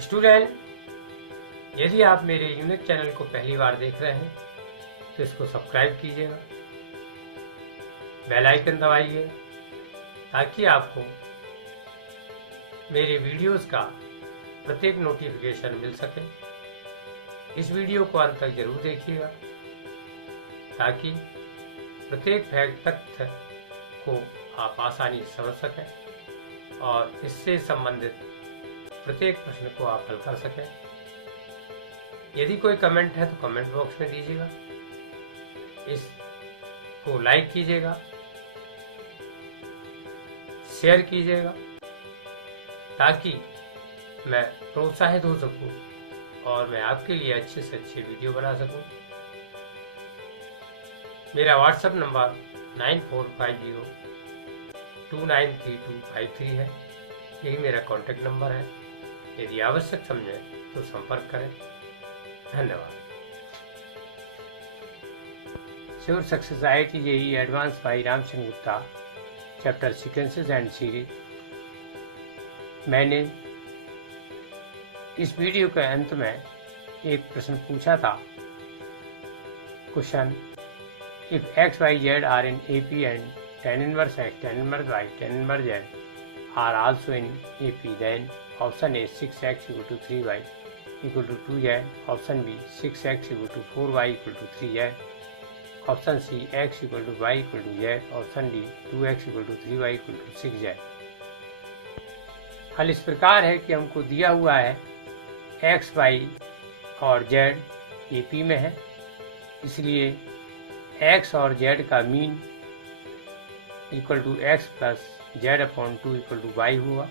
Student, यदि आप मेरे यूनिक चैनल को पहली बार देख रहे हैं तो इसको सब्सक्राइब कीजिएगा, बेल आइकन दबाइए ताकि आपको मेरे वीडियोस का प्रत्येक नोटिफिकेशन मिल सके। इस वीडियो को अंत तक जरूर देखिएगा ताकि प्रत्येक फैक्ट तथ्य को आप आसानी से समझ सकें और इससे संबंधित प्रत्येक प्रश्न को आप हल कर सकें। यदि कोई कमेंट है तो कमेंट बॉक्स में दीजिएगा, इसको लाइक कीजिएगा, शेयर कीजिएगा ताकि मैं प्रोत्साहित हो सकूं और मैं आपके लिए अच्छे से अच्छे वीडियो बना सकूं। मेरा व्हाट्सएप नंबर 9450293253 है। यही मेरा कॉन्टैक्ट नंबर है। यदि आवश्यक समझे तो संपर्क करें। धन्यवाद। Sure success IIT JEE advance by Ramchandra Gupta, chapter sequences and series. मैंने इस वीडियो के अंत में एक प्रश्न पूछा था। Question, if x, y, z are in AP and tan inverse x, tan inverse y, tan inverse z are also in AP, then option A 6x equal to 3y equal to 2z, option B 6x equal to 4y equal to 3z, option C x equal to y equal to z, option D 2x equal to 3y equal to 6z। हल इस प्रकार है कि हमको दिया हुआ है x, y और z AP में है, इसलिए x और z का mean equal to x plus z upon 2 equal to y हुआ,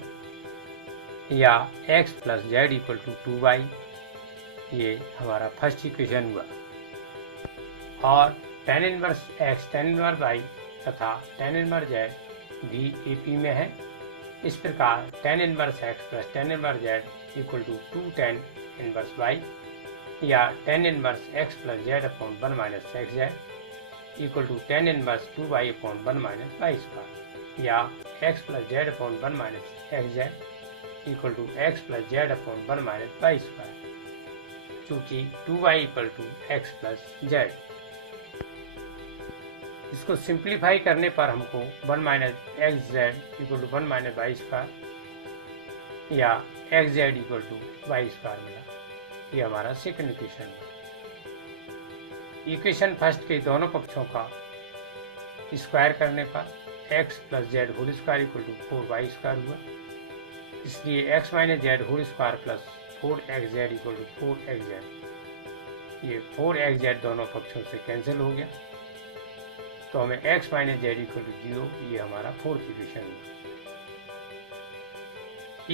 या x plus z equal to 2y। ये हमारा फर्स्ट इक्वेशन हुआ। और tan inverse x, tan inverse y तथा tan इनवर्स z भी AP में है। इस प्रकार tan inverse x plus tan inverse z equal to 2 tan inverse y, या tan inverse x plus z upon 1 minus xz equal to tan inverse 2y upon 1 minus y square, या x plus z upon 1 minus xz equal to x plus z upon 1 minus y square, चूँकि 2y equal to x plus z। इसको simplify करने पर हमको 1 minus xz equal to 1 minus y square, या xz equal to y square मिला। ये हमारा second equation है। इक्वेशन फर्स्ट के दोनों पक्षों का स्क्वायर करने पर x plus z whole square equal to 4y square हुआ, इसलिए x minus z whole square plus 4xz equal to 4xz। ये 4xz दोनों पक्षों से कैंसिल हो गया, तो हमें x minus z equal to 0, ये हमारा फोर्थ इक्वेशन हुआ।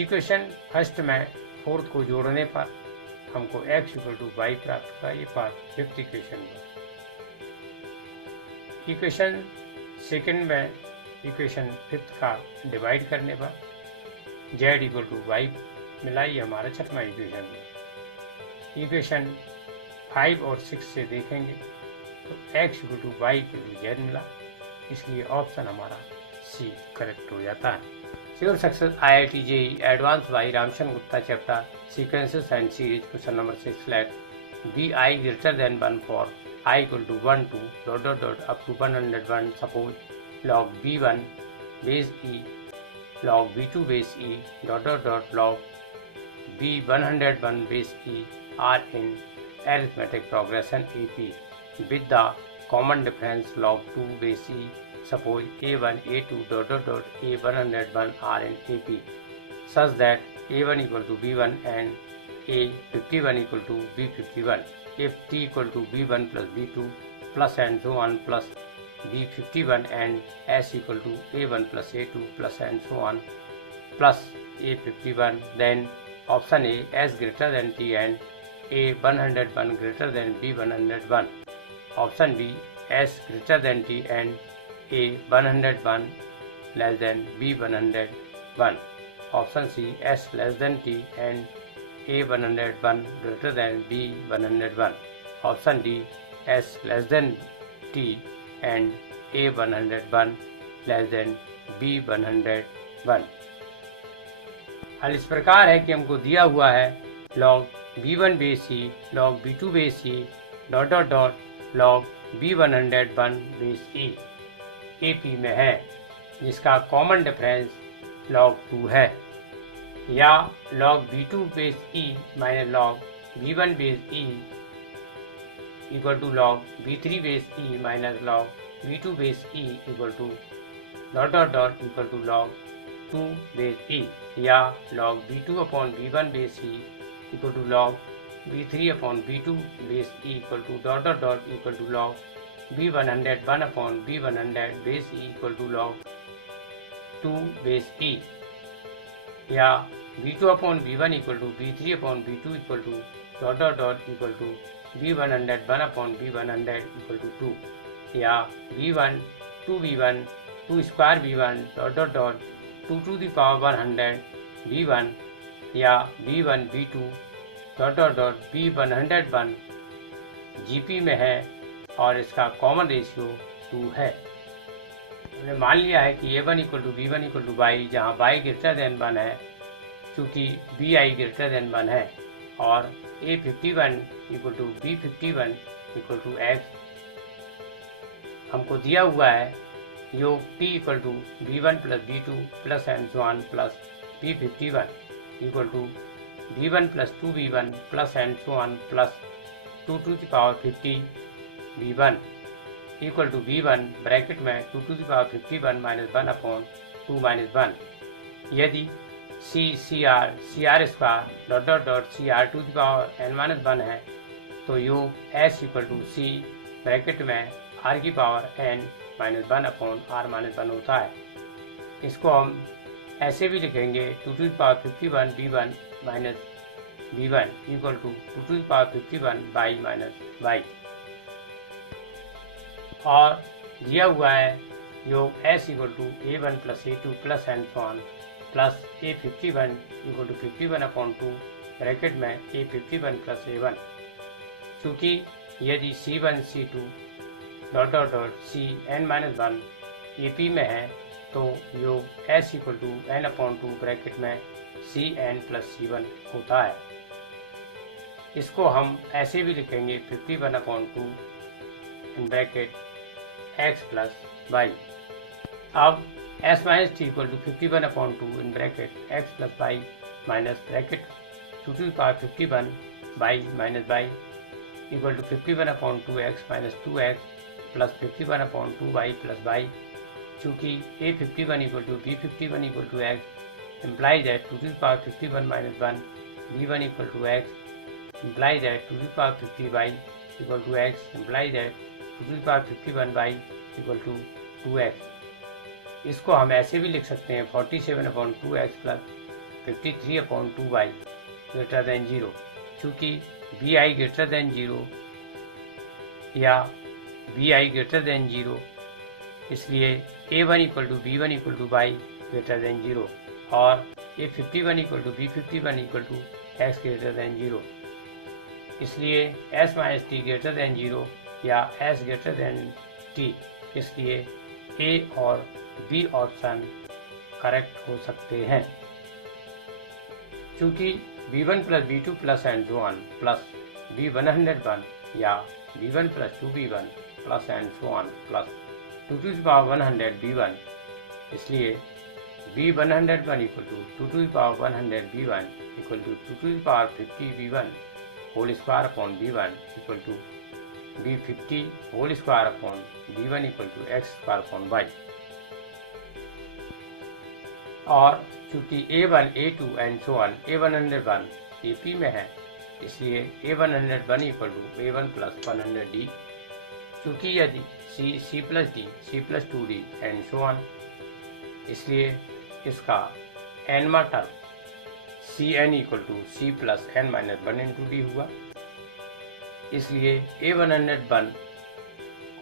इक्वेशन फर्स्ट में फोर्थ को जोड़ने पर हमको x इक्वल टू y प्राप्त हुआ। ये फिफ्थ इक्वेशन हुआ। इक्वेशन सेकंड में इक्वेशन फिफ्थ का डिवाइड करने पर z इक्वल टू y मिला। ये हमारा छठवां इक्वेशन हुआ। इक्वेशन 5 और 6 से देखेंगे तो x equal to y equal to z मिला, इसलिए ऑप्शन हमारा C करेक्ट हो जाता है। Sure success IIT JEE advance by Ramchandra Gupta, chapter sequences and series. Question number 6, let bi greater than 1 for I equal to 1 to ... up to 101. Suppose log b1 base e log b2 base e ... log b101 base e are in arithmetic progression AP with the common difference log 2 base e. Suppose a1 a2 ... a101 are in AP such that a1 equal to b1 and a51 equal to b51. If t equal to b1 plus b2 plus and so on plus b51 and s equal to a1 plus a2 plus and so on plus a51, then option A s greater than t and a101 greater than b101. Option B s greater than t and a101 less than b101. Option C s less than t and a101 greater than b101. Option D s less than t and a101 less than b101। हल इस प्रकार है कि हमको दिया हुआ है log b1 base c log b2 base c dot dot dot log b101 base e AP में है, जिसका कॉमन डिफरेंस log 2 है, या log b2 base e minus log b1 base e equal to log b3 base e minus log b2 base e equal to dot dot dot equal to log 2 base e, या log b2 upon b1 base e equal to log b3 upon b2 base e equal to dot dot dot equal to log b101 upon b100 base e equal to log 2 base e, या b2 upon b1 equal to b3 upon b2 equal to dot dot dot equal to b101 upon b100 equal to 2, या b1 2b1 2 square b1 dot dot dot 2 to the power 100 b1, या b1 b2 dot dot dot b101 GP में है और इसका common ratio 2 है। हमने मान लिया है कि a1 equal to b1 equal to y, जहाँ y ग्रेटर देन 1 है, चूँकि bi ग्रेटर देन 1 है, और a51 equal to b51 equal to x हमको दिया हुआ है योग t equal to b1 plus b2 plus and so on plus b51 equal to b1 plus 2b1 plus and so on plus 2 to the power 50 b1 equal to b1 bracket में 2 to the power 51 minus 1 upon 2 minus 1, यदि CR square dot dot dot CR to the power n minus 1 है, तो योग S equal to C bracket में R की power n minus 1 upon R minus 1 होता है। इसको हम ऐसे भी लिखेंगे 2 to the power 51 b1 minus b1 equal to 2 to the power 51 y minus y, और दिया हुआ है योग S equal to a1 plus a2 plus and so on plus a51 equal to 51 upon 2 bracket में a51 प्लस a1, चूँकि यदि c1 c2 dot dot dot cn minus 1 AP में है, तो योग S equal to n upon 2 bracket में cn plus c1 होता है। इसको हम ऐसे भी लिखेंगे 51 upon 2 in bracket x plus y। अब s minus t equal to 51 upon 2 in bracket x plus y minus bracket 2 to the power 51 y minus y equal to 51 upon 2x minus 2x plus 51 upon 2y plus y, चूँकि a51 equal to b51 equal to x implies that 2 to the power 51 minus 1 b1 equal to x implies that 2 to the power 50y equal to x implies that 2 to the power 51y equal to 2x। इसको हम ऐसे भी लिख सकते हैं 47 upon 2x plus 53 upon 2y greater than 0, चूँकि bi greater than 0 या bi greater than 0, इसलिए a1 equal to b1 equal to y greater than 0, और a51 equal to b51 equal to x greater than 0, इसलिए s minus t greater than 0 या s greater than t, इसलिए a और b option correct हो सकते हैं। चूँकि b1 plus b2 plus and so on plus b101 या b1 plus 2b1 plus and so on plus 2 to the power 100 b1, इसलिए b101 equal to 2 to the power 100 b1 equal to 2 to the power 50 b1 whole square upon b1 equal to b50 whole square upon b1 equal to x square upon y। और चूँकि a1 a2 and so on a101 AP में है, इसलिए a101 equal to a1 plus 100d, चूँकि यदि c plus d c plus 2d and so on, इसलिए इसका nवा term cn equal to c plus n minus 1 into D हुआ, इसलिए a101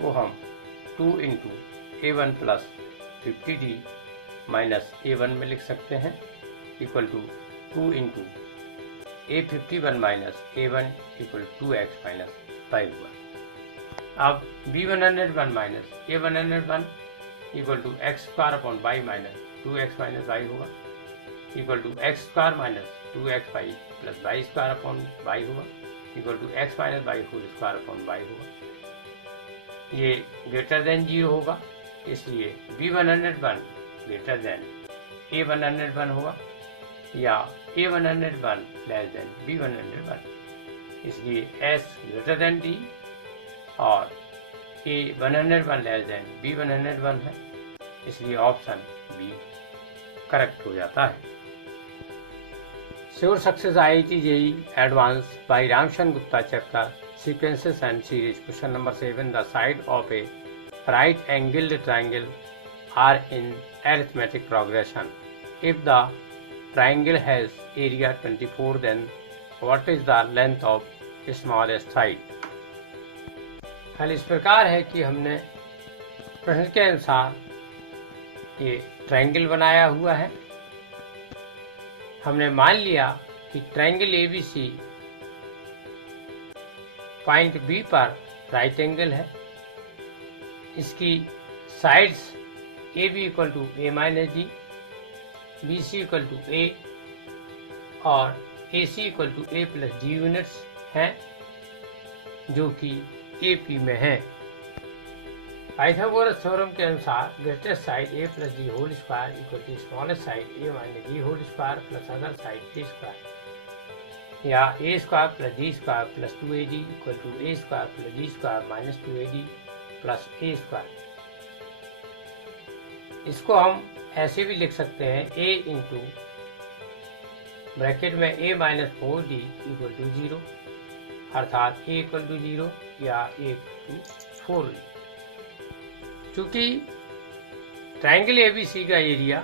को हम 2 into a1 plus 50d minus a1 में लिख सकते हैं equal to 2 into a51 minus a1 equal 2x minus 5 हुआ। अब b101 minus a101 equal to x square upon y minus 2x minus y होगा, equal to X square minus 2xy plus Y square upon Y होगा equal to X minus Y whole square upon Y होगा। ये greater than 0 होगा, इसलिए B101 greater than A101 होगा या A101 less than B101, इसलिए S greater then D और A101 less than B101 है, इसलिए ऑप्शन बी करेक्ट हो जाता है। Sure success IIT JEE advance by Ramshan Gupta chapter sequences and series question number 7 the side of a right angled triangle are in arithmetic progression. If the triangle has area 24, then what is the length of smallest side? हल इस प्रकार है कि हमने प्रश्न के अनुसार ये ट्रायंगल बनाया हुआ है। हमने मान लिया कि ट्रायंगल ABC पॉइंट B पर राइट एंगल है, इसकी sides AB equal to A minus D, BC equal to A और AC equal to A plus D units हैं, जो कि AP में है। पाइथागोरस थ्योरम के अनुसार greatest side A plus D whole square equal to smallest side A minus D whole square plus other side A square, या A square plus D square plus 2AD equal to A square plus D square minus 2AD plus A square. इसको हम ऐसे भी लिख सकते हैं A into bracket में A minus 4D equal to 0, अर्थात A इक्वल टू 0 या A इक्वल टू 4D। चूंकि ट्रायंगल ABC का area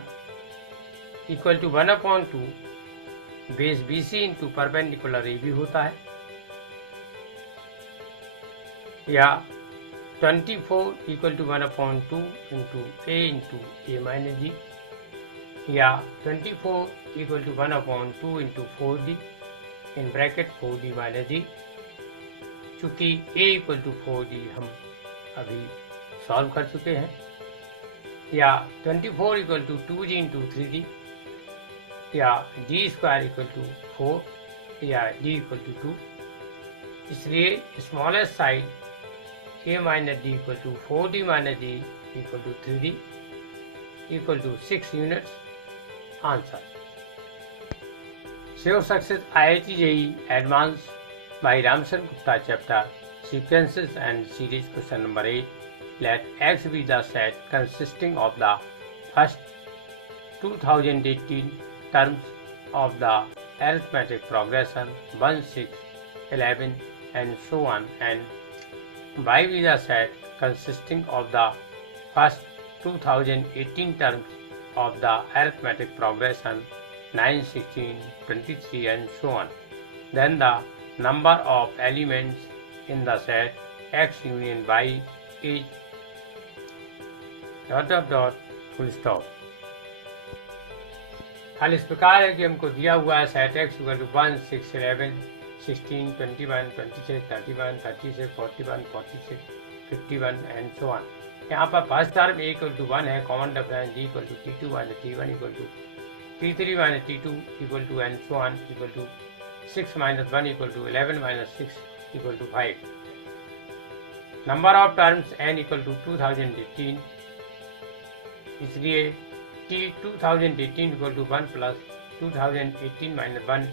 equal to 1/2 base BC into perpendicular AB होता है, या 24 equal to 1/2 into A minus D, या 24 equal to 1/2 into 4D in bracket 4D minus D। चूंकि A equal to 4D हम अभी solve कर चुके हैं, या 24 equal to 2D into 3D, या D स्क्वायर इक्वल टू 4 या D इक्वल टू 2। इसलिए smallest side A minus D equal to 4D minus D equal to 3D equal to 6 units. Answer sure success IIT JEE advance by Ramshan Gupta chapter sequences and series question number 8। Let X be the set consisting of the first 2018 terms of the arithmetic progression 1, 6, 11 and so on, and Y be the set consisting of the first 2018 terms of the arithmetic progression 9, 16, 23 and so on. Then the number of elements in the set X union Y is ... full stop. हल इस प्रकार है कि हमको दिया हुआ है set x equal to 1, 6, 11, 16, 21, 26, 31, 36, 41, 46, 51 and so on. यहाँ पर first term A equal to 1 है, common difference D equal to T2 minus T1 equal to T3 minus T2 equal to and so on equal to 6 minus 1 equal to 11 minus 6 equal to 5। Number of terms n equal to 2018, इसलिए T 2018 equal to 1 plus 2018 minus 1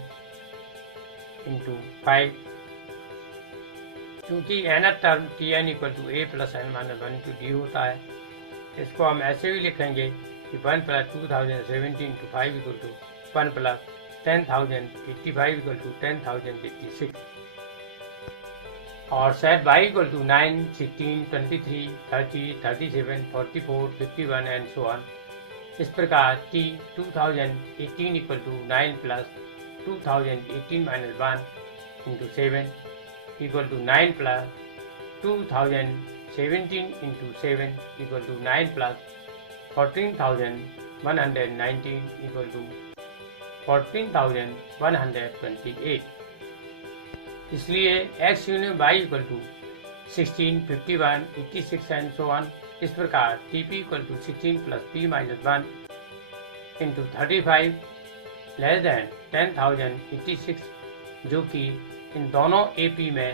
into 5। चूँकि nth term Tn equal to A plus n minus 1 into D होता है, इसको हम ऐसे भी लिखेंगे कि 1 plus 2017 into 5 equal to 1 plus 10,085 equal to 10,086। और set y equal to 9, 16, 23, 30, 37, 44, 51 and so on. इस प्रकार T 2018 equal to 9 plus 2018 minus 1 into 7 equal to 9 plus 2017 into 7 equal to 9 plus 14,119 equal to 14,128। इसलिए x union y equal to 16, 51, 86 and so on. इस प्रकार TP equal to 16 plus P minus 1 into 35 less than 10,086, जो कि इन दोनों AP में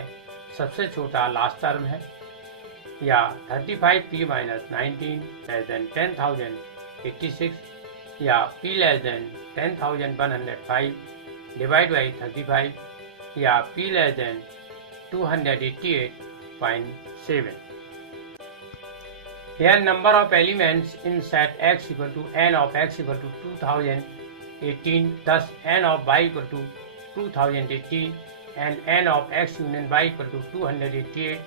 सबसे छोटा last term है, या 35P माइनस 19 लेस देन 10,086, या P less than 10,105 divide by 35, या P less than 288.7. Here number of elements in set X equal to n of X equal to 2018, thus n of Y equal to 2018 and n of X union Y equal to 288.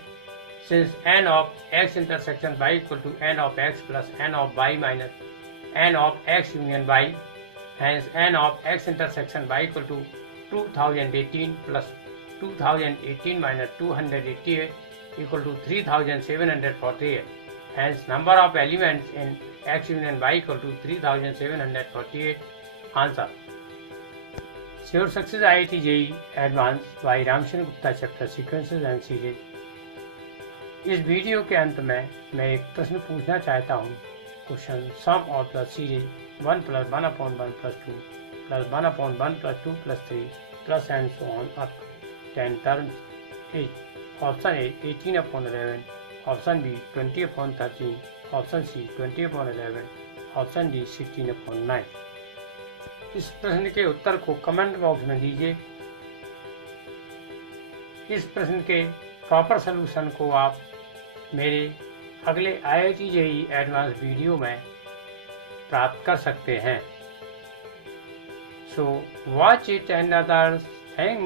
Since n of X intersection Y equal to n of X plus n of Y minus n of X union Y, hence n of X intersection Y equal to 2018 plus 2018 minus 288 equal to 3748. Hence number of elements in X union Y equal to 3748. Answer. Sure success IIT JEE Advanced by Ramshan Gupta chapter Sequences and Series. इस video के अंत में मैं एक प्रश्न पूछना चाहता हूँ. Question sum of the series 1 + 1/1 + 2 + 1/1 + 2 + 3 plus and so on up to 10 terms is option A 18/11, option B 20/13, option C 20/11, option D 16/9. इस प्रश्न के उत्तर को कमेंट बॉक्स में दीजिए. इस प्रश्न के प्रॉपर सलूशन को आप मेरे अगले IIT JEE एडवांस वीडियो में प्राप्त कर सकते हैं. So watch it and others. Thanks.